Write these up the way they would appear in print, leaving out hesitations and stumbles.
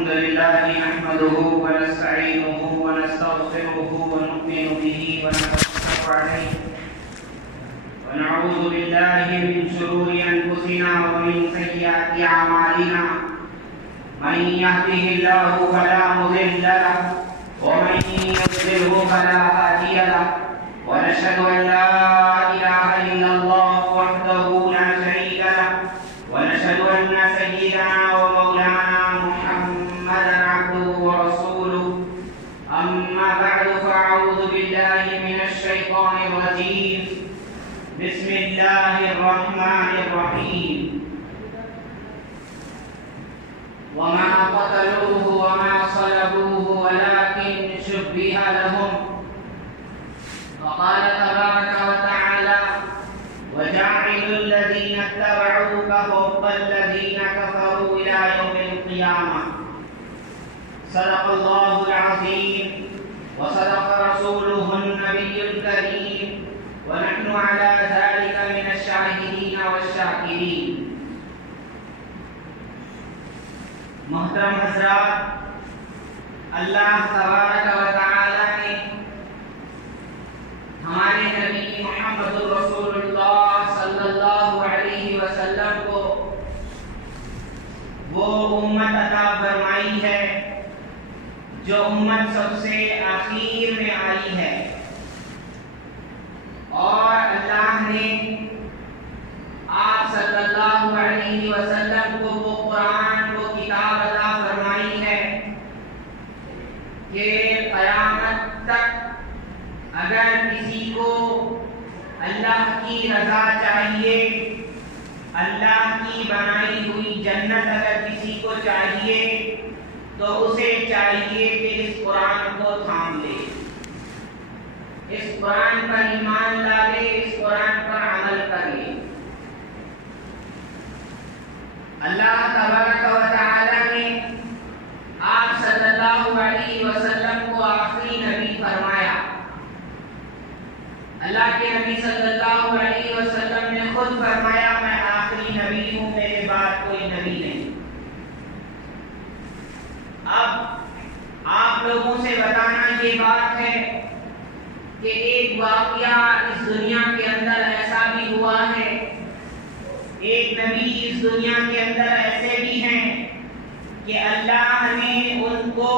الحمد لله نحمده ونستعينه ونستغفره ونؤمن به ونتوكل عليه ونعوذ بالله من شرور أنفسنا ومن سيئات أعمالنا من يهده الله فلا مضل له ومن يضلله فلا هادي له ونشهد أن لا إله إلا الله وحده لا شريك له ونشهد أن سيدنا ومولانا محمدا عبده ورسوله أما بعد فأعوذ بالله من الشيطان الرجيم بسم الله الرحمن الرحيم وما قتلوه وما صلبوه ولكن شبه لهم وقال تبارك وتعالى وجاعل الذين اتبعوك فوق الذين كفروا إلى يوم القيامة صدق الله العظيم وصدق رسوله النبي الكريم ونحن على ذلك من الشاهدين والشاكرين. محترم حضرات، اللہ تبارک و تعالی نے ہمارے نبی محمد رسول اللہ صلی اللہ علیہ وسلم کو وہ امت عطا فرمائی ہے جو امت سب سے آخر میں آئی ہے، اور اللہ نے آپ صلی اللہ علیہ وسلم کو وہ قرآن وہ کتاب عطا فرمائی ہے کہ قیامت تک اگر کسی کو اللہ کی رضا چاہیے، اللہ کی بنائی ہوئی جنت اگر کسی کو چاہیے تو اسے چاہیے کہ اس قرآن کو تھام لے، اس قرآن پر ایمان لاوے، اس قرآن پر عمل کرے۔ اللہ تبارک و تعالی نے آپ صلی اللہ علیہ وسلم کو آخری نبی فرمایا۔ اللہ کے نبی صلی اللہ علیہ وسلم نے خود فرمایا میں آخری نبی ہوں، میرے بعد کوئی نبی نہیں۔ اب آپ لوگوں سے بتانا یہ بات ہے کہ ایک واقعہ اس دنیا کے اندر ایسا بھی ہوا ہے، ایک نبی اس دنیا کے اندر ایسے بھی ہیں کہ اللہ نے ان کو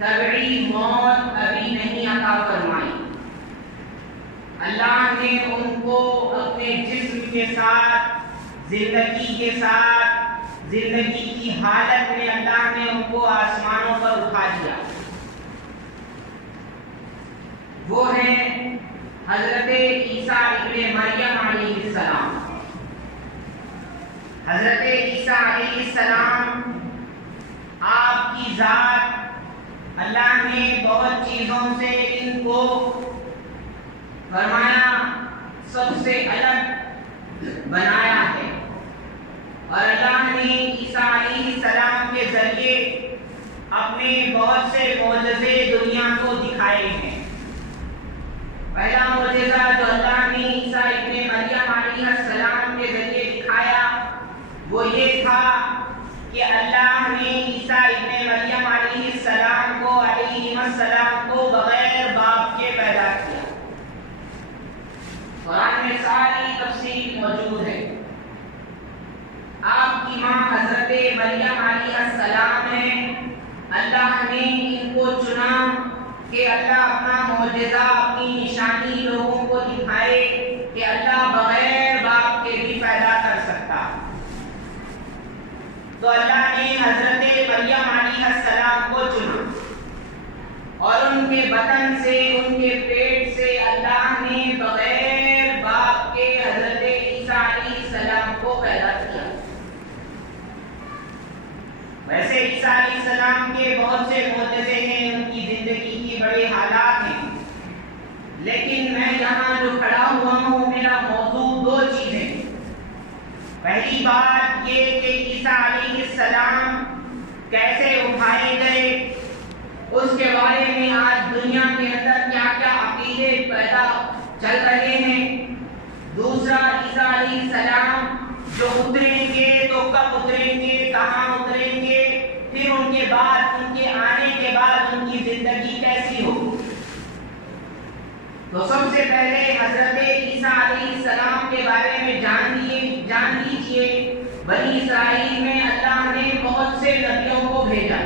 طبعی موت ابھی نہیں عطا فرمائی، اللہ نے ان کو اپنے جسم کے ساتھ زندگی کی حالت میں اللہ نے ان کو آسمانوں پر اٹھا دیا۔ وہ ہیں حضرت عیسیٰ ابن مریم علیہ السلام۔ حضرت عیسیٰ علیہ السلام آپ کی ذات اللہ نے بہت چیزوں سے ان کو فرمایا سب سے الگ بنایا ہے، اور اللہ نے عیسیٰ علیہ السلام کے ذریعے اپنے بہت سے معجزے دنیا کو دکھائے ہیں۔ پہلا معجزہ جو اللہ نے عیسیٰ ابن مریم علیہ السلام کے ذریعے دکھایا وہ یہ تھا کہ اللہ نے عیسیٰ ابن مریم علیہ السلام کو بغیر باپ کے پیدا کیا۔ قرآن میں ساری تفصیل موجود ہے۔ آپ کی ماں حضرت مریم علیہ السلام ہیں، اللہ نے ان کو چنا کہ اللہ اپنا معجزہ اپنی نشانی لوگوں کو دکھائے کہ اللہ بغیر باپ کے بھی پیدا کر سکتا۔ تو اللہ نے حضرت مریم علیہ السلام کو چنا، اور ان کے بطن سے ان کے پیٹ سے اللہ نے بغیر باپ کے حضرت عیسیٰ علیہ السلام کو پیدا کیا۔ ویسے عیسیٰ علیہ السلام کے بہت سے معجزے ہیں، ان کی زندگی کی بڑے حالات ہیں، لیکن میں یہاں جو کھڑا ہوا ہوں میرا موضوع دو چیزیں۔ پہلی بات یہ کہ عیسیٰ علیہ السلام کیسے اٹھائے گئے، اس کے بارے میں آج دنیا کے اندر کیا کیا عقیدے پیدا چل رہے ہیں۔ دوسرا، عیسیٰ علیہ السلام جو اتریں گے تو کب اتریں گے، کہاں اتریں گے، پھر ان کے بعد، ان کے آنے کے بعد ان کی زندگی کیسی ہو؟ تو سب سے پہلے حضرت عیسیٰ علیہ السلام کے بارے میں جان لیجیے۔ بنی اسرائیل میں اللہ نے بہت سے نبیوں کو بھیجا۔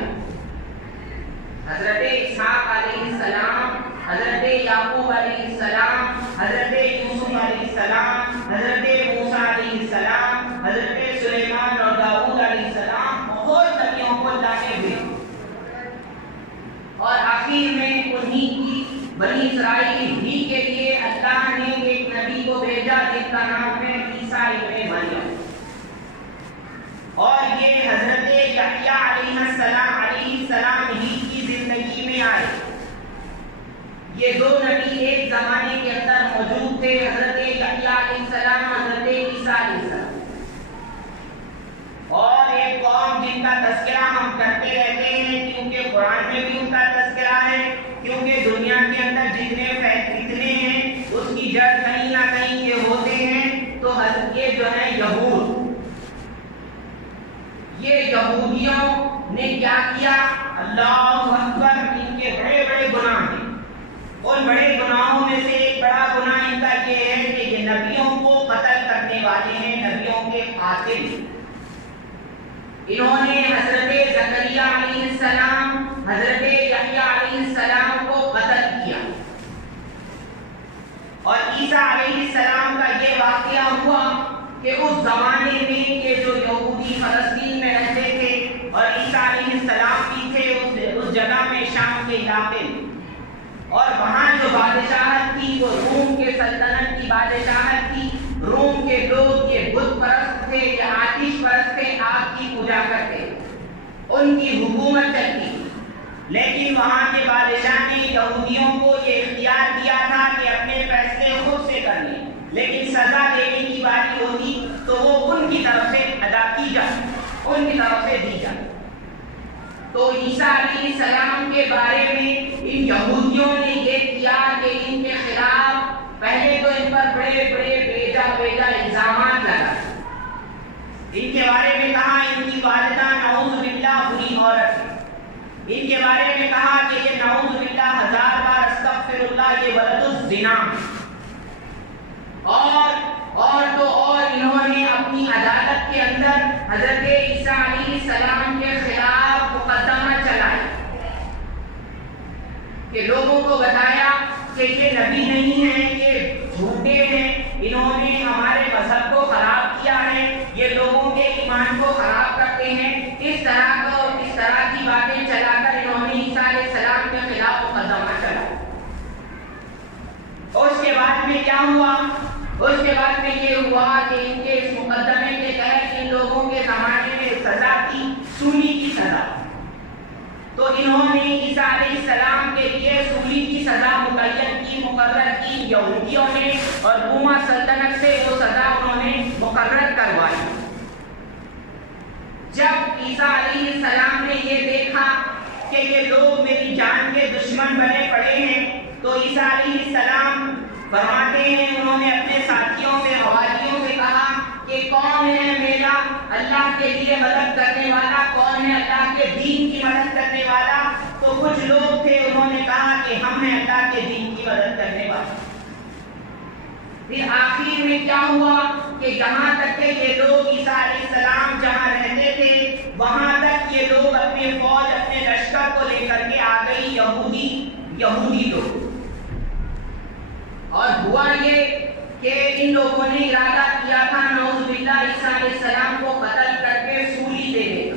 حضرت اسحاق علیہ السلام، حضرت یعقوب علیہ السلام، حضرت یوسف علیہ السلام، حضرت موسیٰ علیہ السلام، حضرت سلیمان اور داؤد علیہ السلام، بہت نبیوں کو اللہ نے بھیجا۔ اور آخر میں انہی کی بنی اسرائیل ہی کے لیے اللہ نے ایک نبی کو بھیجا جس کا نام ہے عیسیٰ ابن مریم۔ اور یہ حضرت یحییٰ علیہ السلام ہی کی زندگی میں آئے۔ یہ دو نبی ایک زمانے کے اندر موجود تھے، حضرت یحییٰ علیہ السلام، حضرت عیسیٰ علیہ السلام۔ اور ایک قوم جن کا تذکرہ ہم کرتے رہتے ہیں کیونکہ قرآن میں بھی ان کا تذکرہ ہے، کیونکہ دنیا کے اندر جتنے فتنے ہیں اس کی جڑ کہیں نہ کہیں یہ ہوتے ہیں۔ تو یہ جو ہے یہود، یہ یہودیوں نے کیا کیا؟ اللہ اکبر، ان کے بڑے بڑے گناہ ہیں۔ ان بڑے گناہوں میں سے ایک بڑا گناہ ان کا یہ ہے کہ یہ نبیوں کو قتل کرنے والے ہیں، نبیوں کے قاتل۔ انہوں نے حضرت زکریا علیہ السلام، حضرت یحییٰ علیہ السلام کو قتل کیا۔ اور عیسیٰ علیہ السلام کا یہ واقعہ ہوا کہ اس زمانے میں کہ جو یہودی فلسطین میں رہتے تھے اور عیسیٰ علیہ السلام بھی تھے اس جگہ میں، شام کے علاقے میں، اور وہاں جو بادشاہت تھی وہ روم کے سلطنت کی بادشاہت تھی۔ روم کے لوگ یہ بت پرست تھے، یہ آتش پرست تھے، آگ کی پوجا کرتے، ان کی حکومت چلتی۔ لیکن وہاں کے بادشاہ نے یہودیوں کو یہ اختیار دیا تھا کہ اپنے فیصلے خود سے کر لیں، لیکن سزا دینے کی باری ہوتی تو وہ ان کی طرف سے ادا کی جائے، ان کی طرف سے دی جائے۔ تو عیسیٰ علیہ السلام کے بارے میں ان یہودیوں نے یہ کیا کہ ان کے خلاف پہلے تو ان پر بڑے بڑے بیجا الزامات لگائے۔ ان کے بارے میں کہا ان کی والدہ نعوذ باللہ بری عورت ہے۔ ان کے بارے میں کہا کہ یہ نعوذ باللہ 1000 بار استغفر اللہ، یہ ولد الزنا۔ اور انہوں نے اپنی عدالت کے اندر حضرت عیسیٰ علیہ السلام کے خلاف مقدمہ چلایا کہ لوگوں کو بتایا کہ یہ نبی نہیں ہے، یہ جھوٹے ہیں، انہوں نے ہمارے مذہب کو خراب کیا ہے، یہ لوگوں کے ایمان کو خراب کرتے ہیں۔ اس طرح کی باتیں چلا کر انہوں نے عیسیٰ علیہ السلام کے خلاف مقدمہ چلایا۔ اور اس کے بعد میں کیا ہوا؟ اس کے بعد میں یہ ہوا کہ ان کے اس مقدمے کے تحت ان لوگوں کے زمانے میں سزا تھی، سولی کی سزا۔ تو انہوں نے عیسیٰ علیہ السلام کے لیے سولی کی سزا متعین کی، مقرر کی یہودیوں نے، اور روما سلطنت سے وہ سزا انہوں نے مقرر کروائی۔ جب عیسیٰ علیہ السلام نے یہ دیکھا کہ یہ لوگ میری جان کے دشمن بنے پڑے ہیں، تو عیسیٰ علیہ السلام فرماتے ہیں انہوں نے اپنے ساتھیوں سے، حواریوں سے کہا کہ کون ہے میرا اللہ کے لیے مدد کرنے والا، کون ہے اللہ کے دین کی مدد کرنے والا؟ تو کچھ لوگ تھے، انہوں نے کہا کہ ہم ہیں اللہ کے دین کی مدد کرنے والے۔ پھر آخر میں کیا ہوا کہ جہاں تک کہ یہ لوگ عیسیٰ علیہ السلام جہاں رہتے تھے وہاں تک یہ لوگ اپنے فوج، اپنے لشکر کو لے کر کے آ گئی، یہودی لوگ۔ اور ہوا یہ کہ ان لوگوں نے ارادہ کیا تھا نعوذ باللہ عیسیٰ علیہ السلام کو قتل کر کے سولی دینے کا۔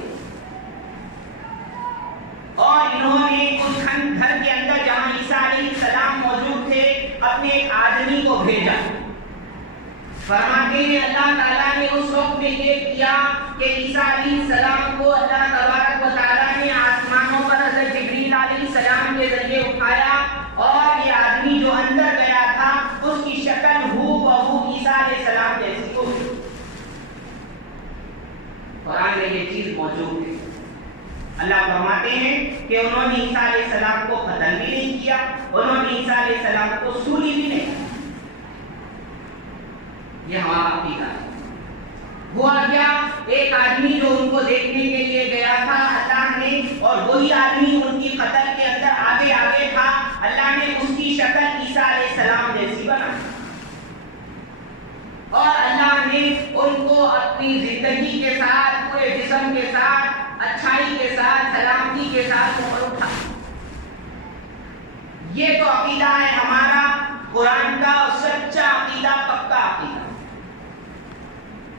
اور انہوں نے اس گھر کے اندر جہاں عیسیٰ علیہ السلام موجود تھے اپنے ایک آدمی کو بھیجا۔ فرماتے ہیں اللہ تعالیٰ نے اس وقت میں یہ کیا کہ عیسیٰ علیہ السلام کو اللہ تبارک و تعالیٰ نے آسمانوں پر حضرت جبریل علیہ السلام کے ذریعے اٹھایا، اور یہ آدمی جو اندر گیا تھا اس کی شکل ہو بہو عیسیٰ علیہ السلام جیسی ہو۔ قرآن میں یہ چیز موجود ہے۔ اللہ فرماتے ہیں کہ انہوں نے عیسیٰ علیہ السلام کو قتل بھی نہیں کیا، انہوں نے عیسیٰ علیہ السلام کو سولی بھی نہیں کیا۔ یہ ہمارا عقیدہ ہے۔ ہوا کیا، ایک آدمی جو ان کو دیکھنے کے لیے گیا تھا اللہ نے، اور وہی آدمی ان کی قتل کے اندر آگے آگے تھا، اللہ نے اس کی شکل عیسیٰ علیہ السلام جیسی بنا، اور اللہ نے ان کو اپنی زندگی کے ساتھ، پورے جسم کے ساتھ، اچھائی کے ساتھ، سلامتی کے ساتھ اوپر اٹھا۔ یہ تو عقیدہ ہے ہمارا قرآن کا سچا عقیدہ، پکا عقیدہ۔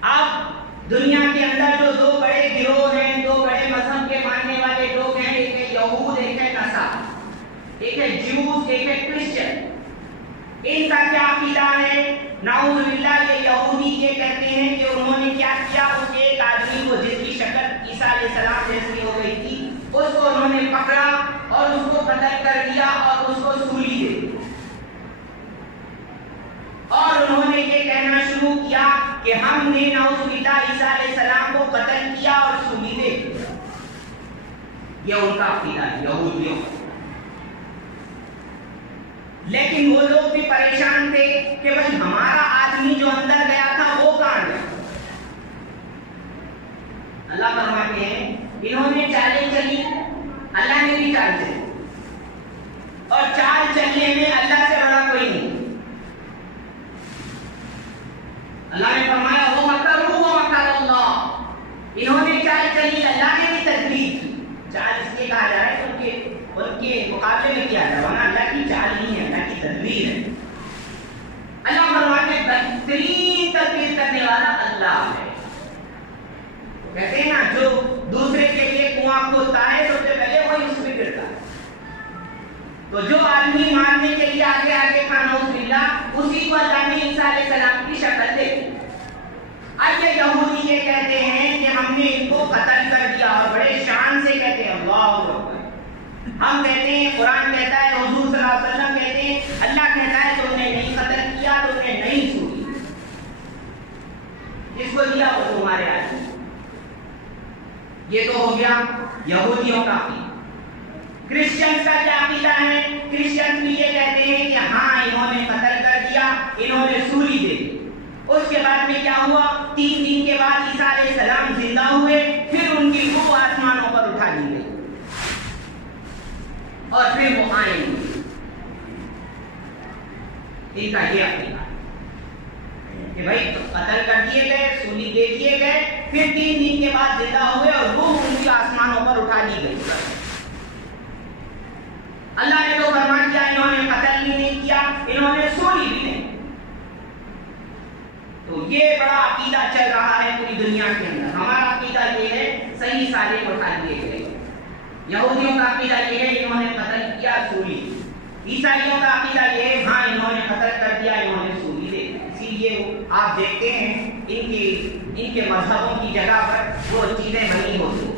اب دنیا کے اندر جو دو بڑے گروہ ہیں، دو بڑے مذہب کے ماننے والے لوگ ہیں، ایک ہے یہود، ایک ہے نصارا، ایک ہے جیوز، ایک ہے کرسچن۔ ان کا کیا عقیدہ ہے؟ نعوذ باللہ، یہ یہودی یہ کہتے ہیں کہ انہوں نے کیا کیا، اس ایک آدمی کو جس کی شکل عیسیٰ علیہ السلام جیسی ہو گئی تھی، اس کو انہوں نے پکڑا اور اس کو قتل کر دیا اور اس کو سولی دے دی، اور انہوں نے یہ کہنا شروع کیا کہ ہم نے نعوذ باللہ عیسیٰ علیہ السلام کو قتل کیا اور سولی دے دیا۔ یہ ان کا عقیدہ ہے یہودیوں کا۔ لیکن وہ لوگ بھی پریشان تھے کہ بھائی ہمارا آدمی جو اندر گیا تھا وہ کہاں گیا؟ اللہ فرماتے ہیں انہوں نے چالیں چلی، اللہ نے بھی چال چلی، اور چال چلنے میں اللہ سے بڑا کوئی نہیں۔ اللہ نے فرمایا وہ مکروا ومکر اللہ، انہوں نے چال چلی، اللہ نے بھی تدبیر کی۔ چال اس لیے کہا جا رہا ہے کیونکہ ان کے مقابلے میں کیا جائے، ورنہ اللہ کی چال نہیں ہے، اللہ کی تدبیر ہے۔ اللہ فرماتے ہیں بہترین تدبیر کرنے والا اللہ ہے۔ کہتے ہیں نا جو دوسرے کے لیے کنواں کھودتا ہے سب سے پہلے وہی اس میں گرتا ہے۔ تو جو آدمی مارنے کے لیے آگے آگے تھا نعوذ باللہ، اسی کو اللہ نے عیسیٰ علیہ السلام کی شکل دے دی۔ اب یہ یہودی یہ کہتے ہیں کہ ہم نے ان کو قتل کر دیا، اور بڑے شان سے کہتے ہیں اللہ اکبر۔ ہم کہتے ہیں قرآن کہتا ہے، حضور صلی اللہ علیہ وسلم کہتے ہیں، اللہ کہتا ہے تم نے نہیں قتل کیا، تم نے نہیں سوئی، جس کو دیا وہ تمہارے آدمی۔ یہ تو ہو گیا یہودیوں کا عقیدہ۔ کرسچن کا کیا عقیدہ ہے؟ کرسچن بھی یہ کہتے ہیں کہ ہاں انہوں نے قتل کر دیا، انہوں نے سولی دے دی۔ اس کے بعد میں کیا ہوا؟ 3 دن کے بعد عیسیٰ علیہ السلام زندہ ہوئے، پھر ان کی روح آسمانوں پر اٹھا لی گئی، اور پھر وہ آئیں گے۔ ان کا یہ عقیدہ کہ بھائی قتل کر دیے گئے، سولی دے دیے گئے، پھر 3 دن کے بعد زندہ ہوئے اور روح ان کی آسمانوں پر اٹھا لی گئی۔ اللہ نے تو فرما دیا انہوں نے قتل بھی نہیں کیا، انہوں نے سولی بھی نہیں۔ تو یہ بڑا عقیدہ چل رہا ہے پوری دنیا کے اندر۔ ہمارا عقیدہ یہ ہے صحیح صالح اٹھا لیے گئے۔ یہودیوں کا عقیدہ یہ ہے انہوں نے قتل کیا، سولی۔ عیسائیوں کا عقیدہ یہ ہے ہاں انہوں نے قتل کر دیا، انہوں نے سولی دے دی۔ اسی لیے آپ دیکھتے ہیں ان کے مذہبوں کی جگہ پر وہ چیزیں بنی ہوتی ہیں،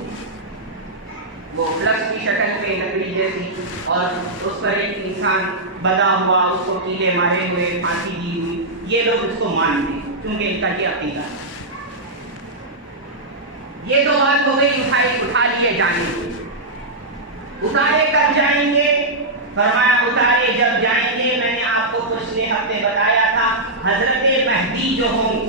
وہ فلکس کی شکل پہ لکڑی جیسی، اور اس پر ایک انسان بدا ہوا، اس کو کیلے مارے ہوئے، پھانسی دی ہوئی۔ یہ لوگ اس کو مانتے ہیں کیونکہ ان کا یہ عقیدہ ہے۔ یہ تو بات ہو گئی اٹھا لیے جائیں گے۔ اتارے کب جائیں گے؟ فرمایا اتارے جب جائیں گے، میں نے آپ کو پچھلے ہفتے بتایا تھا، حضرت مہدی جو ہوں گے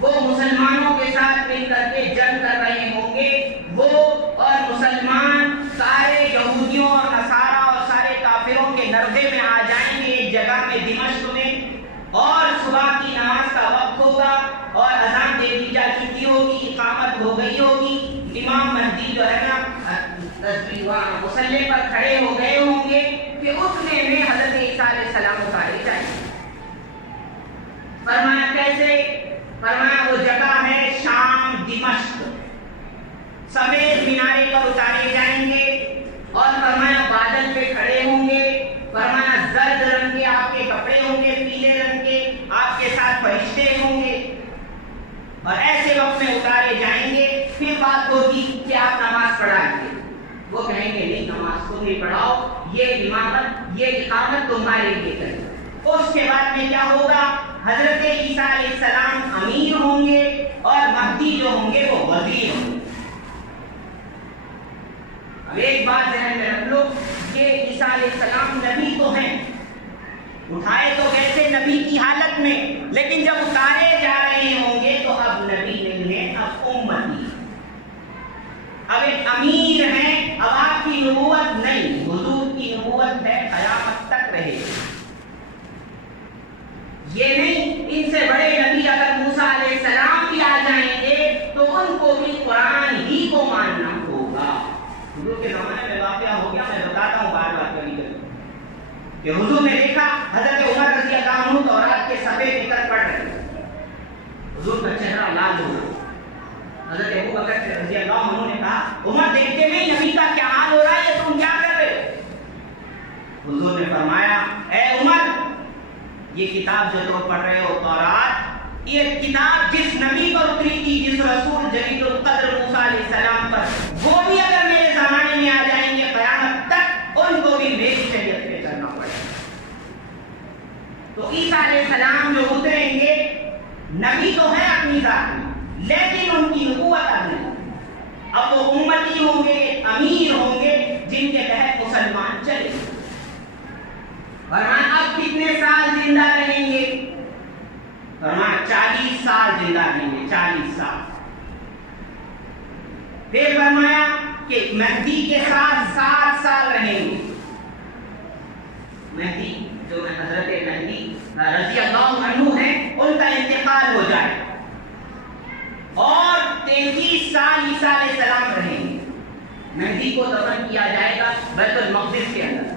وہ مسلمانوں کے ساتھ مل کر کے جنگ کر رہے ہوں گے، وہ اور مسلمان سارے یہودیوں اور نصارا اور سارے کافروں کے نرغے میں آ جائیں گے ایک جگہ میں دمشق میں، اور صبح کی نماز کا وقت ہوگا اور اذان دے دی جا چکی ہوگی، اقامت ہو گئی ہوگی، امام مہدی جو ہے نا مصلی پر کھڑے ہو گئے ہوں گے کہ اتنے میں حضرت عیسیٰ علیہ السلام اتارے جائیں گے۔ فرمایا کیسے؟ فرمایا وہ جگہ ہے شام دمشق، سفید مینارے پر اتارے جائیں گے، اور فرمایا بادل پہ کھڑے ہوں گے، فرمایا زرد رنگ کے آپ کے کپڑے ہوں گے، پیلے رنگ کے، آپ کے ساتھ فرشتے ہوں گے، اور ایسے وقت میں اتارے جائیں گے۔ پھر بات ہوگی کہ آپ نماز پڑھائیں گے، وہ کہیں گے نہیں نماز کو نہیں پڑھاؤ، یہ امامت یہ اقامت تمہارے لیے کریں۔ اس کے بعد میں کیا ہوگا؟ حضرت عیسیٰ علیہ السلام امیر ہوں گے اور مہدی جو ہوں گے وہ وزیر ہوں گے۔ اب ایک بات ذہن میں رکھ لو، یہ عیسیٰ علیہ السلام نبی تو ہیں، اٹھائے تو کیسے نبی کی حالت میں، لیکن جب اتارے جا رہے ہوں گے تو اب اب ایک امیر ہیں، اب آپ کی نبوت نہیں، حضور کی نبوت ہے، قیامت تک رہے گی۔ یہ نہیں ان سے بڑے نبی اگر موسیٰ علیہ السلام بھی آ جائیں گے تو ان کو بھی قرآن ہی کو ماننا ہوگا۔ حضور کے زمانے میں واقعہ ہو گیا، میں بتاتا ہوں بار بار کبھی کبھی، کہ حضور نے دیکھا حضرت عمر رضی اللہ عنہ تورات کے صفحے نکل پڑھ رہے ہیں، حضور کا چہرہ لال ہو گیا۔ حضرت ابوبکر رضی اللہ عنہ نے کہا عمر دیکھتے نہیں نبی کا کیا حال ہو رہا ہے، تم کیا کر رہے ہو؟ حضور نے فرمایا اے عمر، یہ کتاب جو تم پڑھ رہے ہو تورات، یہ کتاب جس نبی پر اتری تھی، جس رسول جلیل القدر موسیٰ علیہ السلام پر، وہ بھی اگر میرے زمانے میں آ جائیں گے قیامت تک ان کو بھی میری شریعت پہ چلنا پڑے گا۔ تو عیسیٰ علیہ السلام جو اتریں گے نبی تو ہیں اپنی ذات میں، لیکن ان کی نبوت اب نہیں۔ اب وہ امتی ہوں گے، امیر ہوں گے، جن کے تحت مسلمان چلیں گے۔ فرمایا اب کتنے سال زندہ رہیں گے؟ فرمایا 40 سال زندہ رہیں گے، 40 سال۔ پھر فرمایا کہ مہدی کے ساتھ 7 سال رہیں گے۔ مہدی جو حضرت مہدی رضی اللہ عنہ ہیں، ان کا انتقال ہو جائے اور 33 سال عیسیٰ علیہ السلام رہیں گے۔ مہدی کو دفن کیا جائے گا بیت المقدس کے اندر،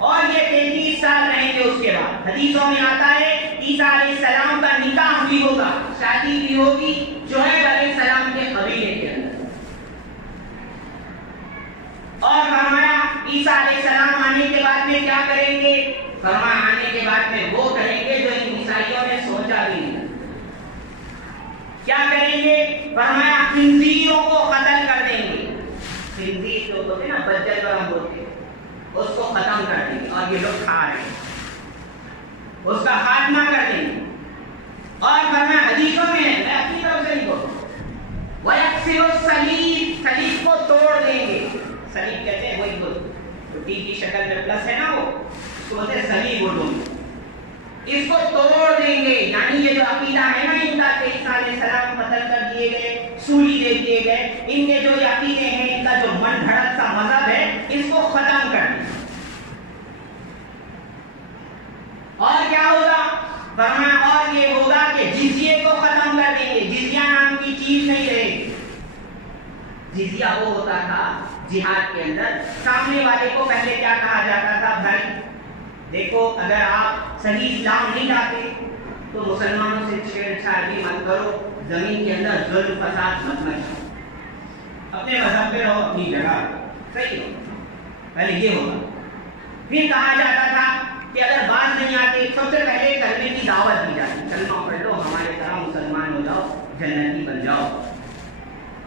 اور یہ 33 سال رہیں گے۔ اس کے بعد حدیثوں میں آتا ہے عیسیٰ علیہ السلام کا نکاح بھی ہوگا، شادی بھی ہوگی شعیب علیہ السلام کے قبیلے کے اندر۔ اور فرمایا عیسیٰ علیہ السلام آنے کے بعد میں کیا کریں گے؟ فرمایا آنے کے بعد میں وہ کریں گے جو ان عیسائیوں نے سوچا بھی نہیں۔ کیا کریں گے؟ فرمایا خنزیروں کو قتل کر دیں گے۔ خنزیر جو ہوتے ہیں نا، بجل گرم ہوتے ہیں، اس کو ختم کر دیں گے، اور یہ لوگ کھا رہے ہیں، اس کا خاتمہ کر دیں گے۔ اور فرمایا حدیثوں میں ہے، میں اپنی طرف سے نہیں بولتا، وَيَكْسِرُ الصَّلِيبَ، صلیب کو توڑ دیں گے۔ صلیب کہتے ہیں وہی روٹی کی شکل میں پلس ہے نا، وہ اس کو بولتے ہیں صلیب اردو میں۔ اس کو توڑ دیں گے، یعنی یہ جو عقیدہ ہے نا ان کا کہ عیسیٰ علیہ السلام قتل کر دیے گئے، سولی دے دیے گئے، ان کے جو عقیدے ہیں، ان کا جو من گھڑت سا مذہب ہے، اس کو ختم کر دیں۔ اور کیا ہوگا؟ فرمایا اور یہ ہوگا کہ جزیے کو ختم کر دیں گے، جزیہ نام کی چیز نہیں رہے گی۔ جزیہ وہ ہوتا تھا جہاد کے اندر، سامنے والے کو پہلے کیا کہا جاتا تھا؟ بھائی دیکھو، اگر آپ صحیح اسلام نہیں لاتے تو مسلمانوں سے چھیڑ چھاڑ بھی مت کرو، زمین کے اندر ظلم فساد مت مچاؤ، اپنے مذہب پہ رہو، اپنی جگہ صحیح ہو، پہلے یہ ہوگا۔ پھر کہا جاتا تھا کہ اگر بات نہیں آتے سب سے پہلے کلمے کی دعوت دی جاتی، کلمہ پڑھ لو، ہمارے طرح مسلمان ہو جاؤ، جنتی بن جاؤ۔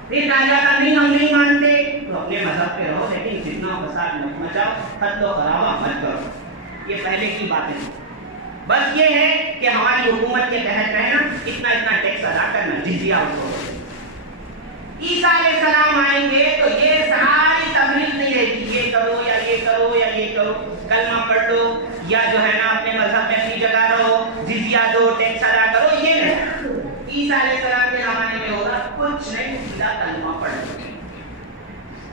پھر کہا جاتا نہیں ہم نہیں مانتے تو اپنے مذہب پہ رہو، لیکن فتنہ فساد مت مچاؤ، قتل و خرابہ مت کرو۔ یہ پہلے کی باتیں، بس یہ ہے کہ ہماری حکومت کے تحت رہنا، اتنا ٹیکس ادا کرنا، جزیہ اس کو۔ عیسیٰ علیہ السلام آئیں گے تو یہ ساری تبلیغ نہیں رہتی، یہ کرو یا یہ کرو یا یہ کرو، کلمہ پڑھ لو یا جو ہے نا اپنے مذہب میں اپنی جگہ رہو، جزیہ دو، ٹیکس ادا کرو، یہ نہیں۔ عیسیٰ علیہ السلام کے زمانے میں ہوگا کچھ نہیں، سیدھا کلمہ پڑھ لو۔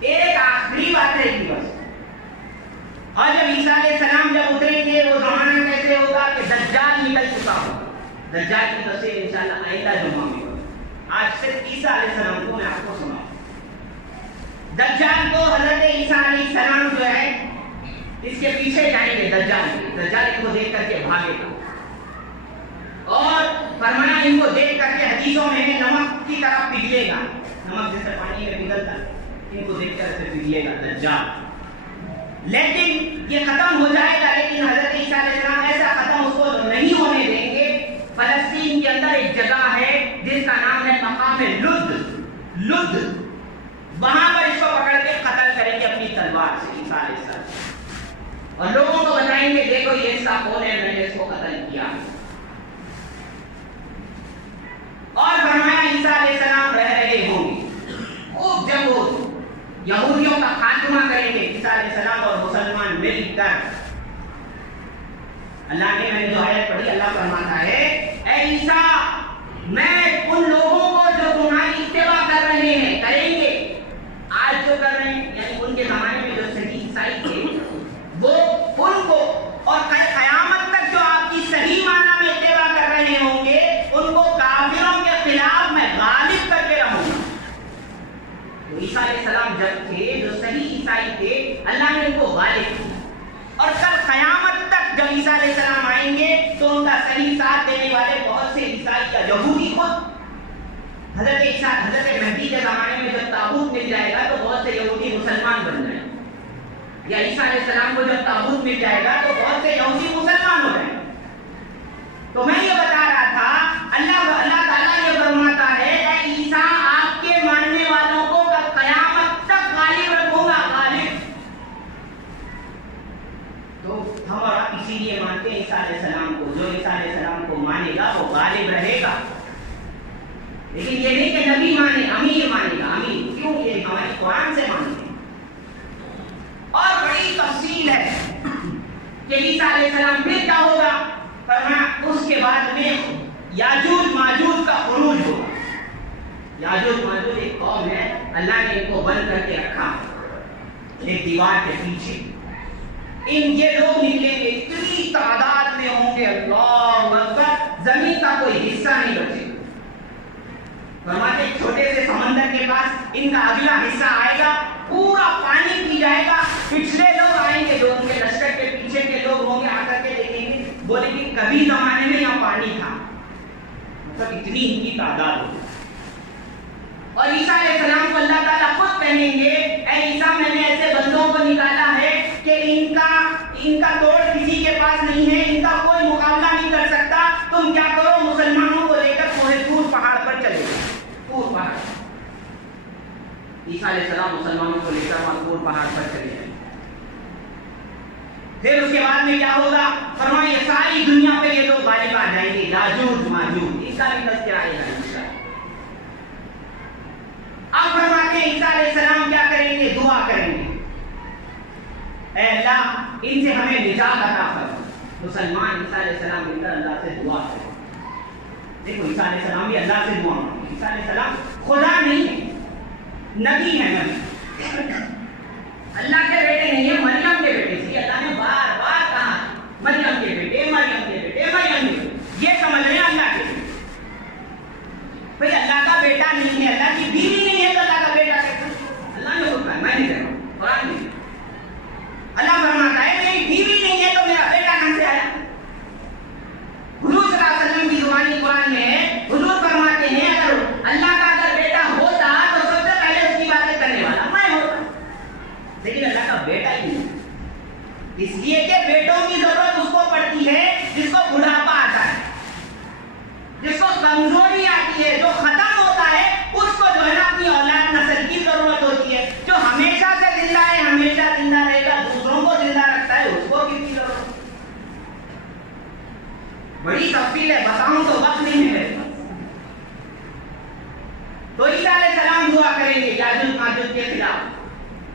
ایک آخری بات رہے گی بس، اور جب عیسیٰ علیہ السلام جب اتریں گے وہ زمانہ کیسے ہوگا کہ دجال نکل چکا ہوگا۔ دجال کی تفسیر انشاءاللہ آئندہ جمعہ میں ہوگا، آج صرف عیسیٰ علیہ السلام کو میں آپ کو سناؤں۔ دجال کو حضرت عیسیٰ علیہ السلام جو ہے اس کے پیچھے جائیں گے، دجال ان کو دیکھ کر کے بھاگے گا، اور فرمایا ان کو دیکھ کر کے حدیثوں میں نمک کی طرح پگھلے گا، نمک جیسے پانی میں پگھلتا ہے، ان کو دیکھ کر سے پگھلے گا دجال۔ لیکن یہ ختم ہو جائے گا، لیکن حضرت عیسیٰ علیہ السلام ایسا ختم اس کو نہیں ہونے دیں گے۔ فلسطین کے اندر ایک جگہ ہے جس کا نام ہے مقام لد، وہاں پر اس کو پکڑ کے قتل کریں گے اپنی تلوار سے عیسیٰ علیہ السلام، اور لوگوں کو بتائیں گے دیکھو یہ اس کا کون ہے، میں نے اس کو قتل کیا۔ اور فرمایا عیسیٰ علیہ السلام رہ رہے ہوں گے، خوب جب وہ یہودیوں کا خاتمہ کریں گے عیسیٰ علیہ السلام اور مسلمان مل کر۔ اللہ نے، میں نے جو آیت پڑھی، اللہ فرماتا ہے اے عیسیٰ، میں ان لوگوں کو جو تمہاری اتباع کر رہے ہیں، کریں گے، ان کے زمانے میں جو صحیح عیسائی تھے وہ ان کو اور قیامت تک جو آپ کی صحیح معنی میں اتباع کر رہے ہوں گے ان کو کافروں کے خلاف میں غالب کر کے رہوں گا. تو عیسیٰ علیہ السلام جب تھے جو صحیح عیسائی تھے اللہ نے ان کو غالب کیا اور کل قیامت تک جب عیسیٰ علیہ السلام آئیں گے تو ان کا صحیح ساتھ دینے والے بہت سے عیسائی یا یہودی خود حضرت عیسیٰ حضرت مہدی کے زمانے میں جب تابوت مل جائے گا تو بہت سے یہودی مسلمان بن جائیں گے یا عیسیٰ علیہ السلام کو جب تابوت مل جائے گا تو بہت سے یہودی مسلمان ہو جائیں گے. تو میں یہ بتا رہا تھا اللہ تعالیٰ یہ فرماتا ہے اے عیسیٰ آپ کے ماننے والوں کو قیامت تک غالب رکھوں گا غالب. تو ہم اور آپ اسی لیے مانتے ہیں عیسیٰ علیہ السلام کو. جو عیسیٰ علیہ السلام کو مانے گا وہ غالب رہے گا. لیکن یہ نہیں کہ نبی مانے امیر مانے گا. امیر کیوں؟ یہ ہمارے قرآن سے مانتے ہیں. اور بڑی تفصیل ہے کہ عیسیٰ علیہ السلام پھر کیا ہوگا. فرمایا اس کے بعد میں یاجوج ماجوج کا خروج ہوگا. یاجوج ماجوج ایک قوم ہے اللہ نے ان کو بند کر کے رکھا ایک دیوار کے پیچھے. یہ لوگ نکلیں گے اتنی تعداد میں ہوں گے اللہ اکبر زمین کا کوئی حصہ نہیں بچے گا. فرماتے چھوٹے سے سمندر کے پاس ان کا اگلا حصہ آئے گا پورا پانی پی جائے گا. پچھلے لوگ آئیں گے جو ان کے لشکر کے پیچھے کے لوگ ہوں گے آ کر کے دیکھیں گے بولے کہ کبھی زمانے میں یہاں پانی تھا. مطلب اتنی ان کی تعداد ہوگی. اور عیسیٰ علیہ السلام کو اللہ تعالیٰ خود کہیں گے اے عیسیٰ میں نے ایسے بندوں کو نکالا ہے کہ ان کا توڑ کسی کے پاس نہیں ہے. ان کا کوئی مقابلہ نہیں کر سکتا. تم کیا کرو مسلمانوں کو لے کر طور پہاڑ پر چلے جاؤ. طور پہاڑ عیسیٰ علیہ السلام مسلمانوں کو لے کر طور پہاڑ پر چلے جائیں. پھر اس کے بعد میں کیا ہوگا. فرمایا یہ ساری دنیا پہ یہ لوگ غالب آ جائیں گے یاجوج ماجوج. اس کا بھی تذکرہ آئے گا انشاءاللہ. اب فرماتے ہیں عیسیٰ علیہ السلام کیا کریں گے. دعا کریں گے اے اللہ ان سے ہمیں نجات عطا فرما. مسلمان عیسیٰ علیہ السلام مل کر اللہ سے دعا کریں. دیکھو عیسیٰ علیہ السلام بھی اللہ سے دعا مانگے. عیسیٰ علیہ السلام خدا نہیں ہے نبی ہے. نبی اللہ کے بیٹے نہیں ہے مریم کے بیٹے. سے اللہ نے بار بار کہا مریم کے بیٹے مریم کے بیٹے مریم کے بیٹے. یہ سمجھ رہے ہیں اللہ کے بیٹے. بھئی اللہ کا بیٹا نہیں ہے اللہ کی بیوی نہیں ہے تو اللہ کا بیٹا کہتا. اللہ نے کہا میں نہیں کہہ رہا ہوں قرآن میں. اللہ فرماتا ہے میری بیوی نہیں ہے تو میرا بیٹا کہاں سے آیا. حضور صلی اللہ علیہ وسلم کی زبانی قرآن میں ہے. حضور فرماتے ہیں اگر اللہ کا اگر بیٹا ہوتا تو سب سے پہلے اس کی باتیں کرنے والا میں ہوتا. لیکن اللہ کا بیٹا ہی نہیں. اس لیے کہ بیٹوں کی ضرورت اس کو پڑتی ہے جس کو بڑھاپا آتا ہے جس کو کمزوری آتی ہے جو ختم ہوتا ہے اس کو جو ہے نا اپنی اولاد نسل کی ضرورت ہوتی ہے. جو ہمیشہ سے زندہ ہے ہمیشہ زندہ رہے گا دوسروں کو زندہ رکھتا ہے اس کو کس کی ضرورت. بڑی تفصیل ہے بتاؤں تو وقت نہیں ہے میرے پاس. تو عیسیٰ علیہ السلام دعا کریں گے یاجوج ماجوج کے خلاف.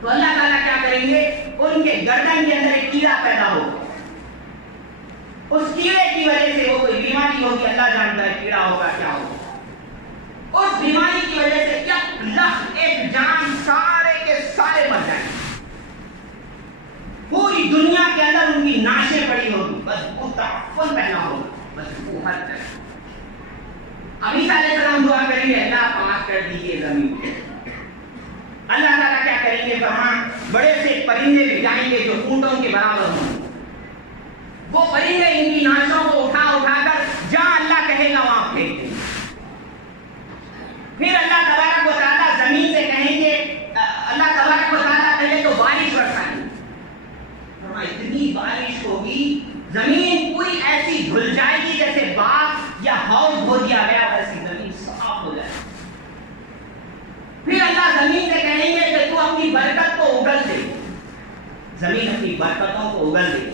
تو اللہ تعالیٰ کیا کریں گے ان کے گردن کے اندر ایک کیڑا پیدا ہوگا. اس کیڑے کی وجہ سے وہ کوئی بیماری ہوگی. اللہ جانتا ہے کیڑا ہوگا کیا ہوگا. اس بیماری کی وجہ سے کیا لخت ایک جان سارے کے سارے مر جائیں گے. پوری دنیا کے اندر ان کی ناشیں پڑی ہوگی. بس وہ تعفن پہنا ہوگا. بس وہ ہر طرح. اب عیسیٰ علیہ السلام دعا کریں گے اللہ پاک کر دیجیے زمین کو. اللہ تعالیٰ کیا کریں گے فرمان بڑے سے پرندے بھی جائیں گے جو اونٹوں کے برابر ہوں. وہ پرندے ان کی ناشوں کو اٹھا اٹھا کر جہاں اللہ کہے گا وہاں پھینک دیں. پھر اللہ تبارک و تعالیٰ زمین سے کہیں گے اللہ تبارک و تعالیٰ کہے تو بارش برسائیں گے. اتنی بارش ہوگی زمین پوری ایسی دھل جائے گی جیسے باغ یا ہاؤس دھو دیا گیا ویسی زمین صاف ہو جائے. پھر اللہ زمین سے کہیں گے کہ تو اپنی برکت کو اگل دے. زمین اپنی برکتوں کو اگل دے.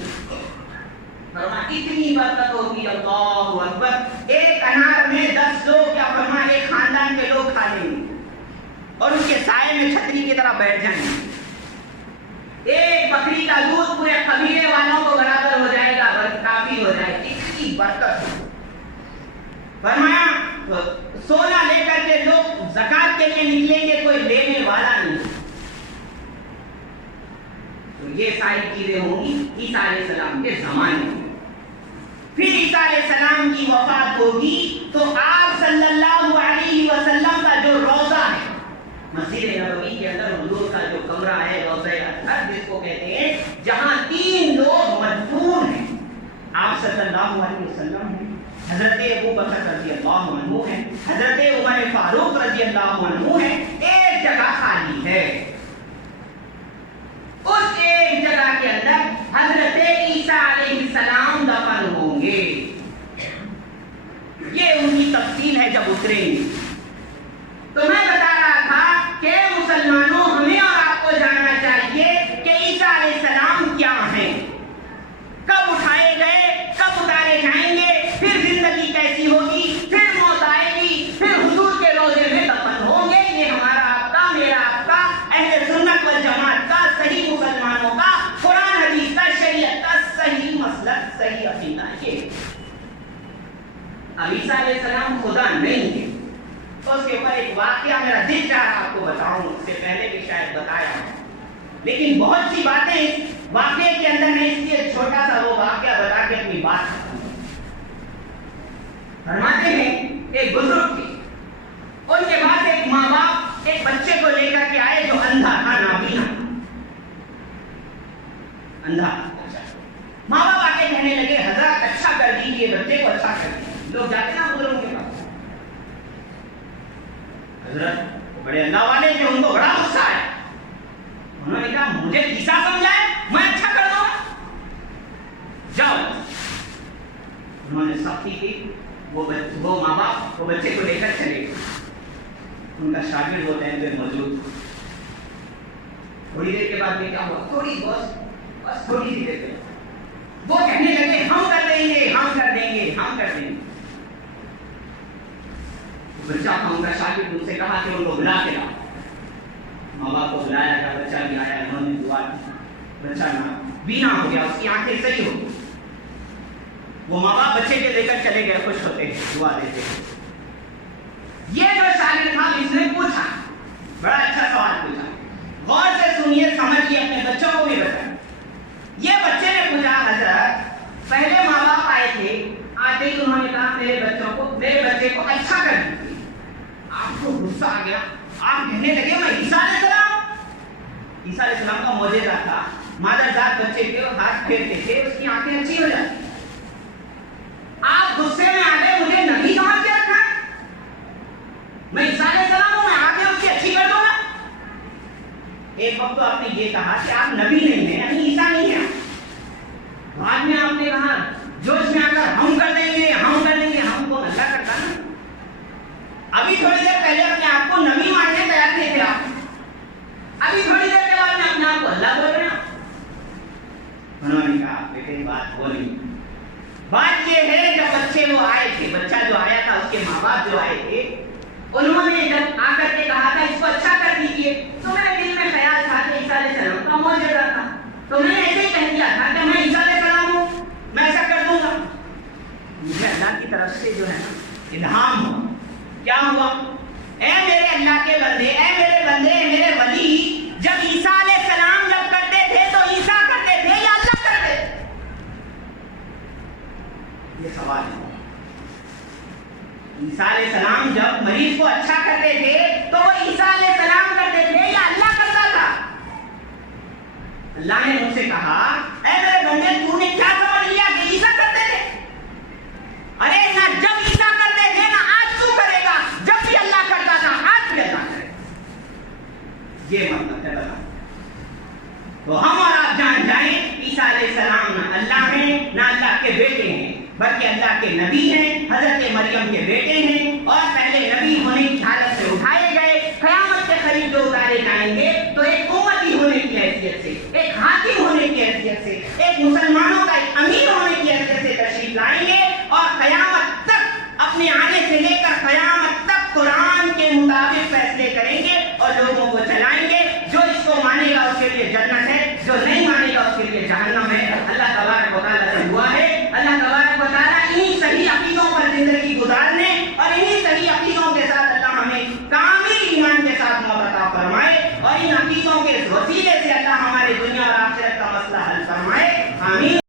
فرمایا اتنی برکت ہوگی اللہ اکبر. ایک انار میں 10 لوگ یا فرمایا ایک خاندان کے لوگ کھا لیں گے اور اس کے سائے میں چھتری کی طرح بیٹھ جائیں گے. ایک بکری کا دودھ پورے قبیلے والوں کو برابر ہو جائے گا. کافی ہو جائے گی. اتنی برکت. فرمایا سونا لے کر کے لوگ زکات کے لیے نکلیں گے کوئی لینے والا نہیں. تو یہ ساری چیزیں ہوں گی عیسیٰ علیہ السلام کے زمانے میں۔ پھر عیسیٰ علیہ السلام کی وفات ہوگی تو آپ صلی اللہ علیہ وسلم کا جو روضہ ہے، مسجد نبوی کے اندر حضور کا جو کمرہ ہے، روضہ اطہر جس کو کہتے ہیں، جہاں 3 لوگ مدفون ہیں، آپ صلی اللہ علیہ وسلم ہیں، حضرت ابو بکر رضی اللہ عنہ ہے، حضرت عمر فاروق رضی اللہ عنہ ہے، ایک جگہ خالی ہے۔ اس ایک جگہ کے اندر حضرت عیسیٰ علیہ السلام دفن ہوں گے۔ یہ ان کی تفصیل ہے جب اتریں گے۔ تو میں بتا رہا تھا کہ مسلمانوں ہمیں اور آپ کو جاننا چاہیے کہ عیسیٰ علیہ السلام کیا ہیں، کب اٹھائے گئے، کب اتارے جائیں گے، پھر زندگی کیسی ہوگی، پھر موت آئے گی، پھر حضور کے روضے میں دفن ہوں گے۔ یہ ہمارا آپ کا، میرا آپ کا، اہل سنت والجماعت کا، صحیح مسلمانوں کا، قرآن حدیث کا، شریعت کا صحیح مسلک، صحیح عقیدہ یہ۔ اب عیسیٰ علیہ السلام خدا نہیں ہے، تو اس کے اوپر ایک واقعہ میرا دل چاہ رہا آپ کو بتاؤں، اس سے پہلے بھی شاید بتایا ہوں، لیکن بہت سی باتیں اس واقعے کے اندر میں اس لیے چھوٹا سا وہ واقعہ بتا کے اپنی بات ختم کروں۔ فرماتے ہیں ایک بزرگ تھے، ان کے بعد ایک ماں باپ ایک بچے کو لے کر کے آئے جو اندھا تھا، نابینا اندھا۔ ماں باپ آ کے کہنے لگے حضرت اچھا کر دیجیے، بچے کو اچھا کر دیجیے۔ لوگ جاتے نا بزرگوں کے پاس، حضرت بڑے اللہ والے تھے، ان کو بڑا غصہ آیا، انہوں نے کہا مجھے عیسیٰ سمجھائے، میں اچھا کر دوں گا، جاؤ۔ انہوں نے سختی کی، وہ ماں باپ وہ بچے کو لے کر چلے گئے۔ ان کا شاگرد وہ ٹائم پہ موجود تھا۔ تھوڑی دیر کے بعد میں کیا ہوا، بس تھوڑی سی دیر پہ وہ کہنے لگے ہم کر دیں گے، ہم کر دیں گے، ہم کر دیں گے۔ بچہ تھا ان کا شاگرد، ان سے کہا کہ ان کو بلا کے لاؤ۔ ماں باپ کو بلایا گیا، بچہ بھی آیا، انہوں نے دعا کی، بچہ بینا ہو گیا، اس کی آنکھیں صحیح ہو گئی۔ وہ ماں باپ بچے کے لے کر چلے گئے، خوش ہوتے ہیں، دعا دیتے ہیں۔ یہ جو شاگرد تھا اس نے پوچھا، بڑا اچھا سوال پوچھا، غور سے سنیے، سمجھیے، اپنے بچوں کو بھی بتائیں۔ یہ بچے نے پوچھا حضرت پہلے ماں باپ آئے تھے، آتے ہی انہوں نے کہا میرے بچے کو اچھا کر دیجیے۔ آپ کو غصہ آ گیا، آپ کہنے لگے میں عیسیٰ علیہ السلام کا معجزہ تھا، مادر ذات بچے کے ہاتھ پھیرتے تھے، اس کی آنکھیں اچھی ہو جاتی۔ آپ غصے میں آ گئے، مجھے نبی سمجھ کے رکھا، میں عیسیٰ علیہ السلام ہوں، میں آگے اس کی اچھی کر دوں گا۔ ایک وقت تو آپ نے یہ کہا کہ آپ نبی نہیں ہیں، یعنی عیسیٰ نہیں ہیں۔ بعد میں آپ نے کہا جوش میں آ کر ہم کر دیں گے، ہم کر دیں گے، ہم کو اللہ کرتا نا۔ ابھی تھوڑی دیر پہلے اپنے آپ کو نبی ماننے تیار نہیں تھے آپ، ابھی تھوڑی دیر کے بعد میں اپنے آپ کو اللہ بول رہے ہیں۔ انہوں نے کہا بیٹے بات بولی، بات یہ ہے جب بچے وہ آئے تھے، بچہ جو آیا تھا اس کے ماں باپ جو آئے تھے، انہوں نے جب آ کر کے کہا تھا اس کو اچھا کر دیجیے، تو میرے دل میں خیال تھا کہ عیسیٰ علیہ السلام کا معجزہ تھا، تو میں نے ایسے ہی کہہ دیا تھا کہ میں عیسیٰ علیہ السلام ہوں، میں ایسا کر دوں گا۔ مجھے اللہ کی طرف سے جو ہے نا الہام ہوا، کیا ہوا، اے میرے اللہ کے بندے، اے میرے بندے، اے میرے ولی، جب عیسیٰ علیہ السلام جب کرتے تھے تو عیسیٰ کرتے تھے یا اللہ کرتے تھے؟ یہ سوال ہے۔ عیسیٰ علیہ السلام جب مریض کو اچھا کرتے تھے تو وہ عیسیٰ علیہ السلام کرتے تھے یا اللہ کرتا تھا؟ اللہ نے مجھ سے کہا اے میرے بندے تو نے کیا سمجھ لیا کہ عیسیٰ کرتے تھے؟ ارے نہ جب عیسیٰ کرتے تھے نہ آج تو کرے گا، جب بھی اللہ کرتا تھا آج بھی اللہ کرے گا، یہ مطلب ہے۔ بتا تو ہم اور آپ جان جائیں عیسیٰ علیہ السلام نہ اللہ ہیں نہ اللہ کے بیٹے ہیں، بلکہ اللہ کے نبی ہیں، حضرت مریم کے بیٹے ہیں، اور پہلے نبی ہونے کی حالت سے اٹھائے گئے، قیامت کے قریب جو اتارے جائیں گے تو ایک امتی ہونے کی حیثیت سے، ایک حاکم ہونے کی حیثیت سے، ایک مسلمانوں کا ایک امیر ہونے کی حیثیت سے تشریف لائیں گے، اور قیامت تک اپنے آنے سے لے کر قیامت تک قرآن کے مطابق فیصلے کریں گے اور لوگوں کو چلائیں گے۔ جو اس کو مانے گا اس کے لیے جنت ہے، جو نہیں مانے گا اس کے لیے جہنم ہے۔ اللہ تبارک و تعالیٰ سے دعا ہے اللہ تبارک و تعالیٰ انہی صحیح عقیدوں پر زندگی گزارنے اور انہی صحیح عقیدوں کے ساتھ اللہ ہمیں کامل ایمان کے ساتھ موت عطا فرمائے، اور ان عقیدوں کے وسیلے سے اللہ ہمارے دنیا اور آخرت آمین.